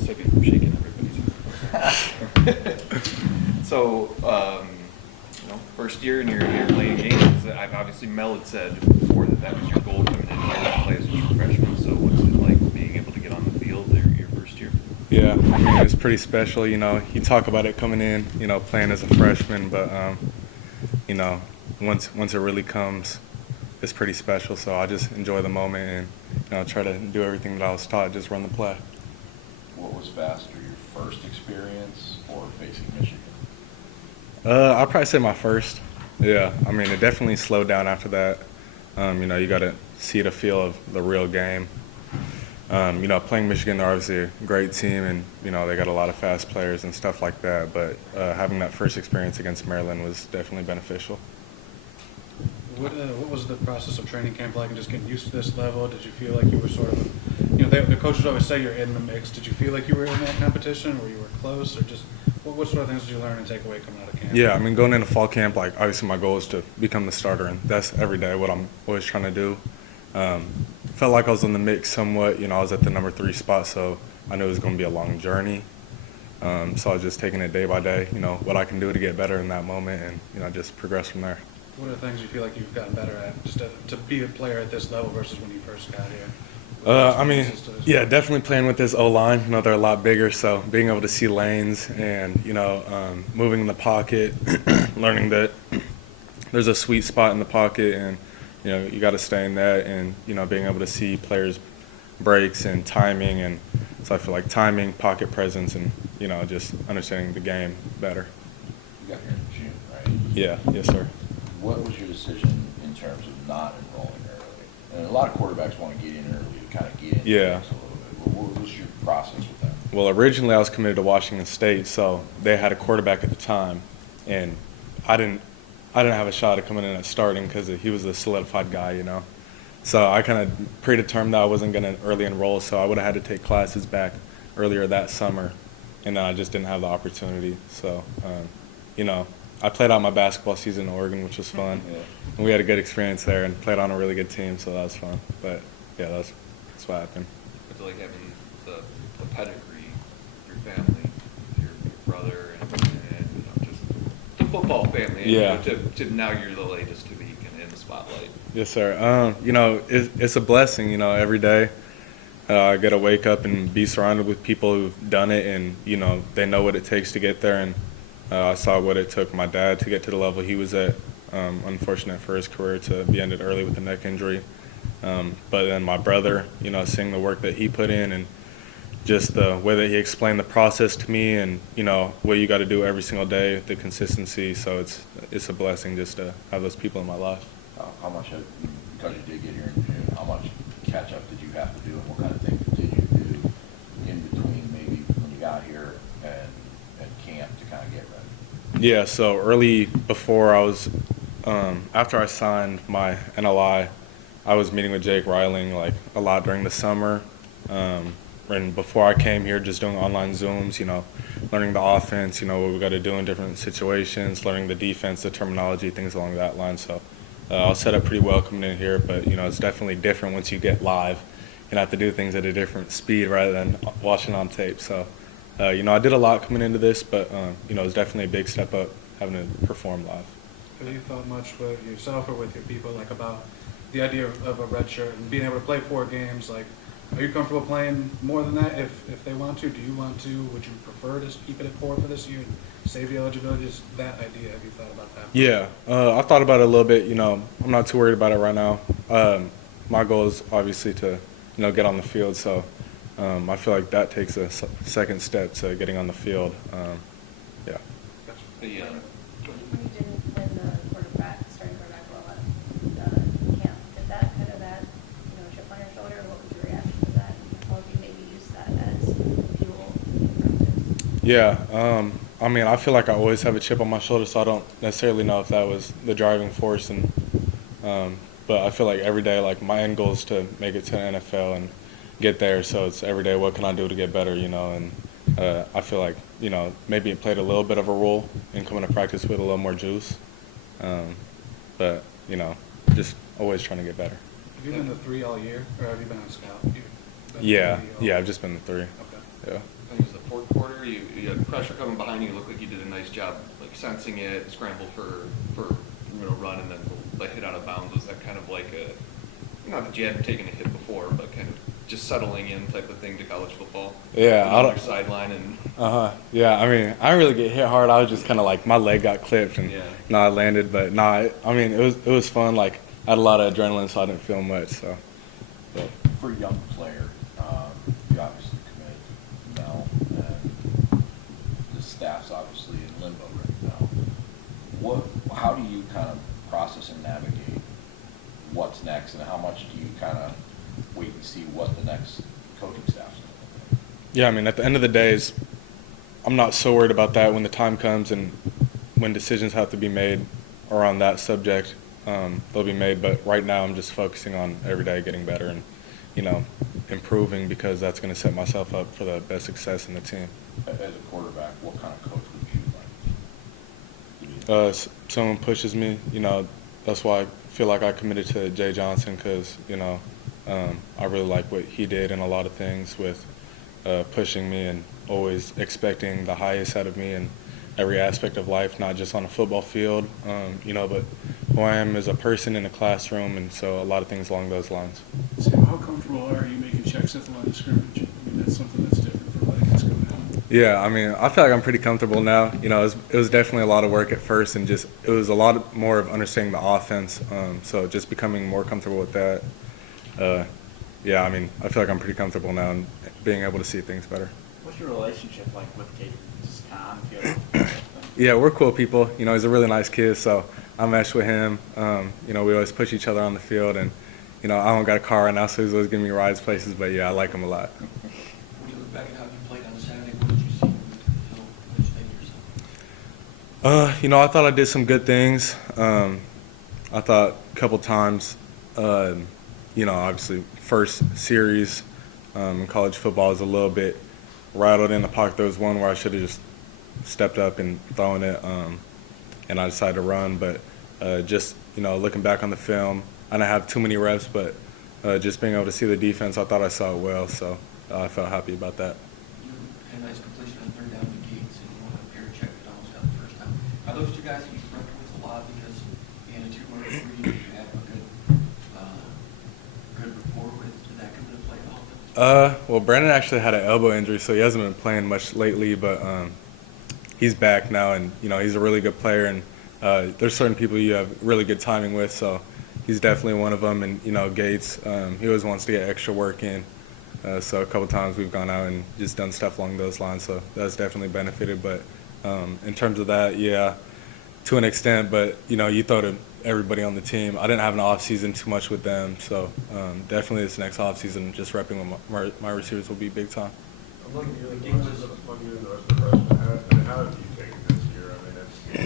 Save you from shaking everybody's. So, first year and you're playing games. I've obviously Mel had said before that was your goal coming in here to play as a true freshman. So what's it like being able to get on the field your first year? Yeah, I mean, it's pretty special. You talk about it coming in, playing as a freshman, but you know, once it really comes, it's pretty special. So I just enjoy the moment and try to do everything that I was taught, just run the play. What was faster, your first experience or facing Michigan? I'd probably say my first. Yeah, I mean, it definitely slowed down after that. You got to see the feel of the real game. Playing Michigan, they're obviously a great team, and they got a lot of fast players and stuff like that. But having that first experience against Maryland was definitely beneficial. What was the process of training camp like and just getting used to this level? Did you feel like you were sort of, the coaches always say you're in the mix. Did you feel like you were in that competition or you were close, or just what sort of things did you learn and take away coming out of camp? Yeah, I mean, going into fall camp, obviously my goal is to become the starter, and that's every day what I'm always trying to do. Felt like I was in the mix somewhat. I was at the number 3 spot, so I knew it was going to be a long journey. So I was just taking it day by day, what I can do to get better in that moment and, just progress from there. What are the things you feel like you've gotten better at just to be a player at this level versus when you first got here? Yeah, definitely playing with this O-line. They're a lot bigger, so being able to see lanes and, moving in the pocket, learning that there's a sweet spot in the pocket and, you got to stay in that and, being able to see players' breaks and timing. And so I feel like timing, pocket presence, and, just understanding the game better. You got here in June, right? Yeah, yes, sir. What was your decision in terms of not enrolling early? And a lot of quarterbacks want to get in early to kind of get into Yeah. things a little bit. What was your process with that? Well, originally I was committed to Washington State, so they had a quarterback at the time, and I didn't have a shot at coming in at starting because he was a solidified guy, So I kind of predetermined that I wasn't going to early enroll, so I would have had to take classes back earlier that summer, and then I just didn't have the opportunity. So, I played out my basketball season in Oregon, which was fun. Yeah. And we had a good experience there and played on a really good team, so that was fun. But, yeah, that's what happened. It's like having the pedigree, your family, your brother, and just the football family. And, Yeah. To now you're the latest to be in the spotlight. Yes, sir. It's a blessing, every day. I get to wake up and be surrounded with people who've done it and, they know what it takes to get there. And I saw what it took my dad to get to the level he was at. Unfortunate for his career to be ended early with a neck injury. But then my brother, seeing the work that he put in and just the way that he explained the process to me and, what you got to do every single day, the consistency. So it's a blessing just to have those people in my life. How much, because you did get here in June, how much catch-up did you have to do and what kind of things did you do in between maybe when you got here and camp to kind of get ready? Yeah, so early before after I signed my NLI, I was meeting with Jake Reiling a lot during the summer. And before I came here, just doing online Zooms, learning the offense, what we got to do in different situations, learning the defense, the terminology, things along that line. So I was set up pretty well coming in here, but, it's definitely different once you get live. You have to do things at a different speed rather than watching on tape. So, I did a lot coming into this, but, it was definitely a big step up having to perform live. Have you thought much with yourself or with your people about the idea of a red shirt and being able to play 4 games? Are you comfortable playing more than that if they want to? Do you want to? Would you prefer to keep it at 4 for this year and save the eligibility? Just that idea. Have you thought about that? Yeah, I thought about it a little bit. I'm not too worried about it right now. My goal is obviously to, get on the field. So I feel like that takes a second step to getting on the field. Yeah. Gotcha. When you didn't win the starting quarterback role at camp, did that kind of that, chip on your shoulder? What was your reaction to that? And how have you maybe used that as fuel in practice? Yeah, I mean, I feel like I always have a chip on my shoulder, so I don't necessarily know if that was the driving force. And but I feel like every day, my end goal is to make it to the NFL and get there. So it's every day, what can I do to get better, And I feel like, maybe it played a little bit of a role in coming to practice with a little more juice. But, just always trying to get better. Have you been the 3 all year, or have you been on scout? Yeah, I've just been the 3. Okay. Yeah. I think it was the fourth quarter. You had pressure coming behind you. It looked like you did a nice job, like sensing it, scramble for run, and then the hit out of bounds. Was that kind of like a, not that you hadn't taken a hit before, but kind of just settling in type of thing to college football? Yeah, On the other sideline and. Yeah, I mean, I didn't really get hit hard. I was just kind of like my leg got clipped and Yeah. I landed, but I mean, it was fun. Like I had a lot of adrenaline, so I didn't feel much. So, but. For a young player, you obviously committed now, and the staff's obviously in limbo right now. How do you kind of process and navigate what's next, and how much do you kind of wait and see what the next coaching staff's going to do? Yeah, I mean, at the end of the day, I'm not so worried about that when the time comes and when decisions have to be made around that subject, they'll be made. But right now, I'm just focusing on every day getting better and, improving, because that's going to set myself up for the best success in the team. As a quarterback, what kind of coach would you like? Someone pushes me, that's why I feel like I committed to Jay Johnson, because, I really like what he did in a lot of things with pushing me and always expecting the highest out of me in every aspect of life, not just on a football field, but who I am as a person in a classroom, and so a lot of things along those lines. Sam, how comfortable are you making checks at the line of scrimmage? I mean, that's something that's different for Vikings coming out. Yeah, I mean, I feel like I'm pretty comfortable now. It was definitely a lot of work at first, and it was a lot more of understanding the offense. So just becoming more comfortable with that. Yeah, I mean, I feel like I'm pretty comfortable now and being able to see things better. What's your relationship like with Gabe? Just kind of on the field? Yeah, we're cool people. He's a really nice kid, so I mesh with him. We always push each other on the field, and I don't got a car right now, so he's always giving me rides places. But yeah, I like him a lot. When you look back at how you played on Saturday, what did you see? What did you think of yourself? I thought I did some good things. I thought a couple times, obviously first series in college football is a little bit rattled in the pocket. There was one where I should have just stepped up and thrown it, and I decided to run. But just looking back on the film, I didn't have too many reps, but just being able to see the defense, I thought I saw it well, so I felt happy about that. You had a nice completion on third down to Gates, and you want to pair check that almost got the first time. Are those two guys that you've worked with a lot because in a 2-3 you have a good rapport with? Did that come into play at all? Well, Brandon actually had an elbow injury, so he hasn't been playing much lately, but he's back now, and he's a really good player, and there's certain people you have really good timing with, so he's definitely one of them. And Gates, he always wants to get extra work in, so a couple times we've gone out and just done stuff along those lines, so that's definitely benefited. But in terms of that, yeah, to an extent, but you throw to everybody on the team. I didn't have an off season too much with them, so definitely this next off season, just repping with my receivers will be big time. Among you and the rest of the freshmen, how have you taken this year? I mean,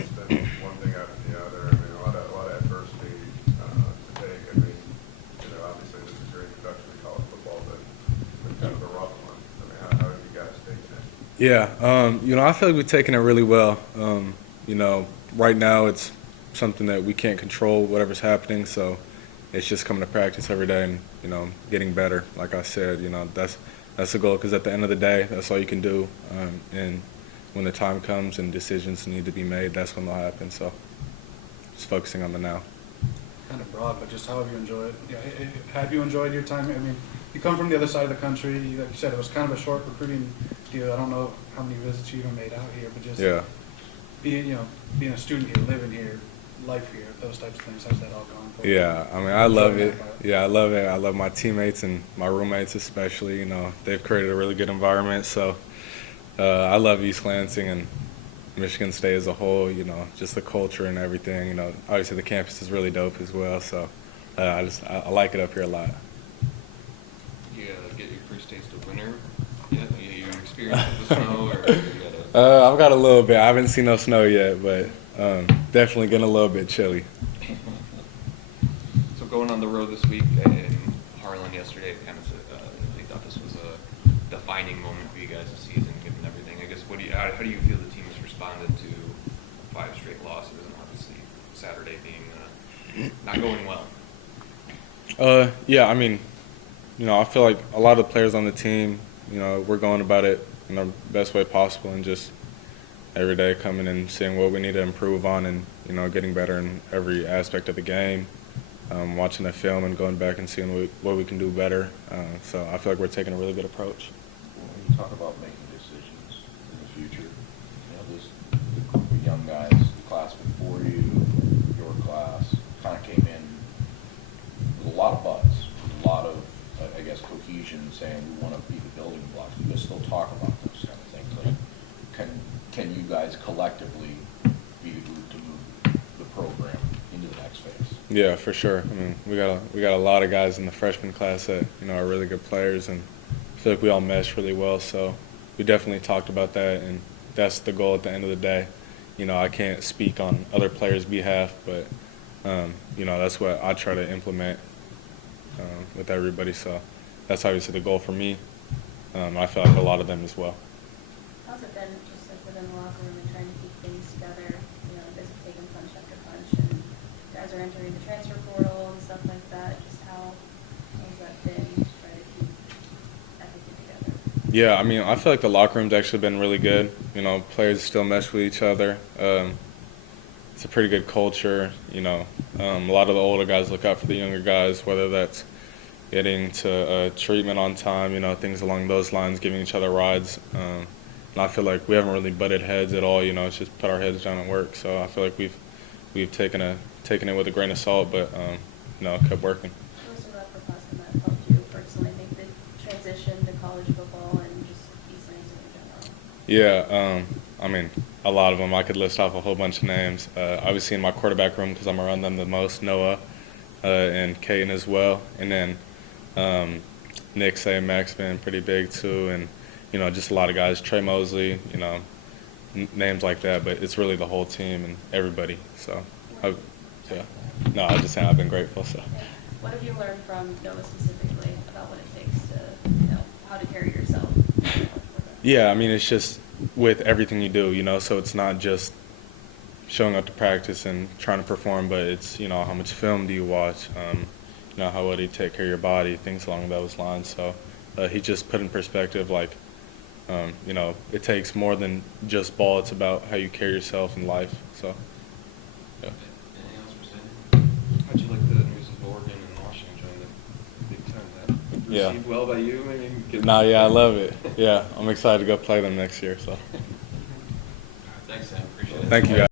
it's been one thing after the other. I mean, a lot of adversity to take. I mean, obviously this is your introduction to college football, but kind of a rough one. I mean, how have you guys taken it? Yeah, I feel like we've taken it really well. Right now it's something that we can't control, whatever's happening, so it's just coming to practice every day and, getting better. Like I said, that's the goal, because at the end of the day, that's all you can do. And when the time comes and decisions need to be made, that's when they'll happen. So just focusing on the now. Kind of broad, but just how have you enjoyed? Yeah, have you enjoyed your time? I mean, you come from the other side of the country. Like you said, it was kind of a short recruiting deal. I don't know how many visits you even made out here, but just being a student here, living here, life here, those types of things. How's that all going for you? Yeah, I mean, I love it. Yeah, I love it. I love my teammates and my roommates especially. They've created a really good environment. So I love East Lansing and Michigan State as a whole. Just the culture and everything. Obviously the campus is really dope as well. So I like it up here a lot. You get your first taste of winter yet? You experienced the snow, or you gotta? I've got a little bit. I haven't seen no snow yet, but definitely getting a little bit chilly. So going on the road this week in Harlan yesterday, kind of they thought this was a defining moment for you guys this season, given everything. I guess how do you feel the team has responded to 5 straight losses, and obviously Saturday being not going well? Yeah, I mean, I feel like a lot of the players on the team, we're going about it in the best way possible, and just every day coming and seeing what we need to improve on, and getting better in every aspect of the game. Watching the film and going back and seeing what we can do better. So I feel like we're taking a really good approach. When you talk about making decisions in the future, the group of young guys, the class before you, your class, kind of came in with a lot of buzz, a lot of, I guess, cohesion, saying we want to be the building blocks. We just still talk about those kind of things. Like, can you guys collectively be the group to move the program into the next phase? Yeah, for sure. I mean, we got a lot of guys in the freshman class that are really good players, and I feel like we all mesh really well. So we definitely talked about that, and that's the goal at the end of the day. I can't speak on other players' behalf, but that's what I try to implement with everybody. So that's obviously the goal for me. I feel like a lot of them as well. How's it been just like within the locker room and trying to keep things together? You guys have taken punch after punch, and guys are entering the transfer portal and stuff like that. Just how's that been to try to keep everything together? Yeah, I mean, I feel like the locker room's actually been really good. Players still mesh with each other. It's a pretty good culture. A lot of the older guys look out for the younger guys, whether that's getting to treatment on time, things along those lines, giving each other rides. And I feel like we haven't really butted heads at all. It's just put our heads down and work. So I feel like we've taken it with a grain of salt, but kept working. What was the upperclassmen that helped you personally make the transition to college football and just these things in general? Yeah, I mean, a lot of them. I could list off a whole bunch of names. Obviously in my quarterback room, because I'm around them the most, Noah and Caden as well. And then Nick, Say, Max been pretty big too. And, just a lot of guys. Trey Mosley, names like that. But it's really the whole team and everybody. So, yeah. No, I was just saying I've been grateful. So. What have you learned from Noah specifically about what it takes to, how to carry yourself? Yeah, I mean, it's just with everything you do, so it's not just showing up to practice and trying to perform, but it's, how much film do you watch, how well do you take care of your body, things along those lines. So he just put in perspective, like, it takes more than just ball. It's about how you carry yourself in life. So, yeah. Anything else for Sandy? How'd you like the news of Oregon and Washington joining the Big Ten? That Yeah. received well by you? I mean, No, yeah, I love it. Yeah, I'm excited to go play them next year. So, Thanks, Sam. Appreciate it. thank you guys.